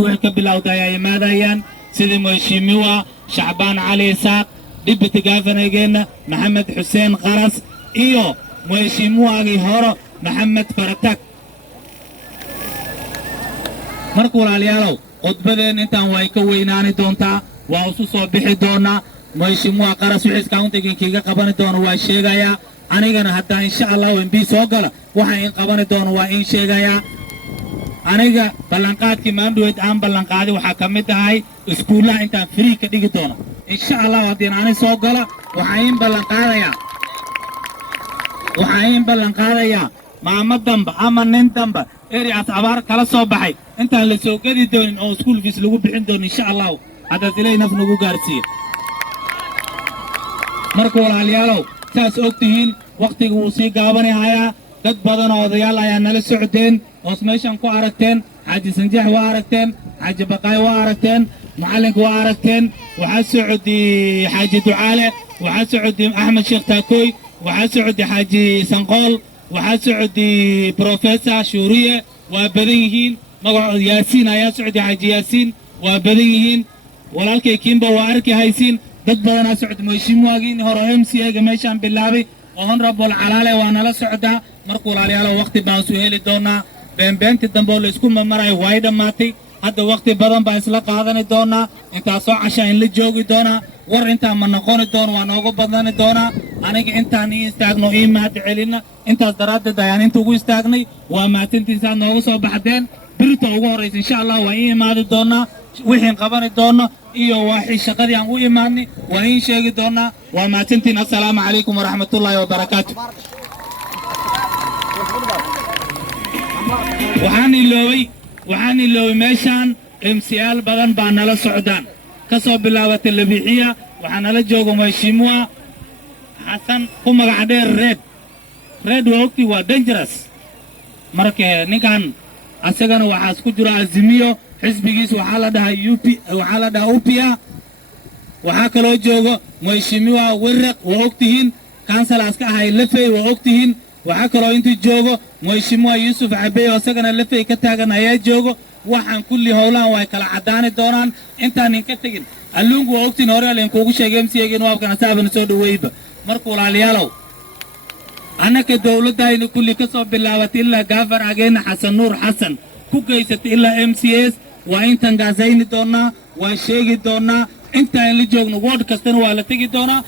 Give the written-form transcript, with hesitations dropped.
وحكى بالأوضاع ماذا سيدي مهشيميوا شعبان علي إسحاق دبت جافنا محمد حسين خرس إيو مهشيميوا هورو محمد فرتك مركول عليالو خطبتين intaan way ka weynaani doontaa waa usu soo bixi doona mheshimiwa qaras wixii county kiga qaban doono waa sheegaya anigana hadda insha Allah MP soo gala waxa in qaban doono waa in sheegaya aniga ballanqaadkii maandhood aan ballanqaadi waxa kamid tahay iskuulaha intaan free ka dhigi doono insha Allah hadii aan soo gala waxa in ballanqaadaya maama damba ama nin damba areas abaar kala soo baxay inta la soo gadi doonin oo school fees lagu bixin doono insha Allah hada dilay naf nagu gaarsiyo marka walaalayaalow taas ogtihiin waqtiga uu sii gaabanaya dad badan oo odayaal ayaa nala socdeen oo meeshan ku aragteen Haji Sanjax waa aragteen Haji Baqay waa aragteen macallinka waa aragteen waxa socdi Haji Ducaale waxa socdi Ahmed Sheikh Takoy waxa socdi Haji Sanqol waxa socdi Professor Shuriye waa badan yihiin magaca Yaasiin ayaa socdi Haji Yaasiin waa badan yihiin walaalkay Kimba waa arki haysiin dad badan ayaa socdi mheshimiwaagii hore MCA ga meeshan bilaabay oo honorable Calaale waa nala socda markuu walaalayaal waqti baan soo heli doonaa beenbeenti dambe la isku maray way dhamaatay hadda waqti badan baan isla qaadan doonaa inta soo cashaa in la joogi doonaa war inta ma noqon doono waa noogu badan doonaa aniga intaan istaagno mahad celina intaas daraaddeed ayaan inta ugu istaagnay waa maatintiisa noogu soo baxdeen birta ugu horeysa insha Allah waa imaado doonaa wixii qaban doono iyo waxii shaqadii aan u imaanay waa in sheegi doonaa waa maatintiin assalaamu calaykum waraxmatullaahi wabarakaatuh waxaan ilooy meeshan MCL badan baa nala socdaan ka soo bilaabatay Labixiya waxaan nala joogo mheshimiwa Xasan ku magac dheer red waqti waa dangerous marka ninkan asagana waxa ku jira Azimiyo xisbigiisa waxa la dhahaa UPA waxa kale joogo mheshimiwa Warraq waa ogtihiin kansalaska ahay Lafay waa ogtihiin waxa kale inta joogo mheshimiwa Yusuf Cabay oo asagana Lafay ka taagan ayaa joogo waxaan kulli howlaan way kala cadaani doonaan intaan ka tagin alluungu waa ogtiin hore leen kuugu sheegay MCA waabkana saabana soo dhaweeyba markuu walaalayaalow anaka dawladayna kulli ka soo bilaabatay ilaa gaafar ageena Xasan Nuur Xasan ku geysatay ilaa MCAs waa intan gaasayni doonaa waa sheegi doonaa intaan la joogno ward kastana waa la tagi doonaa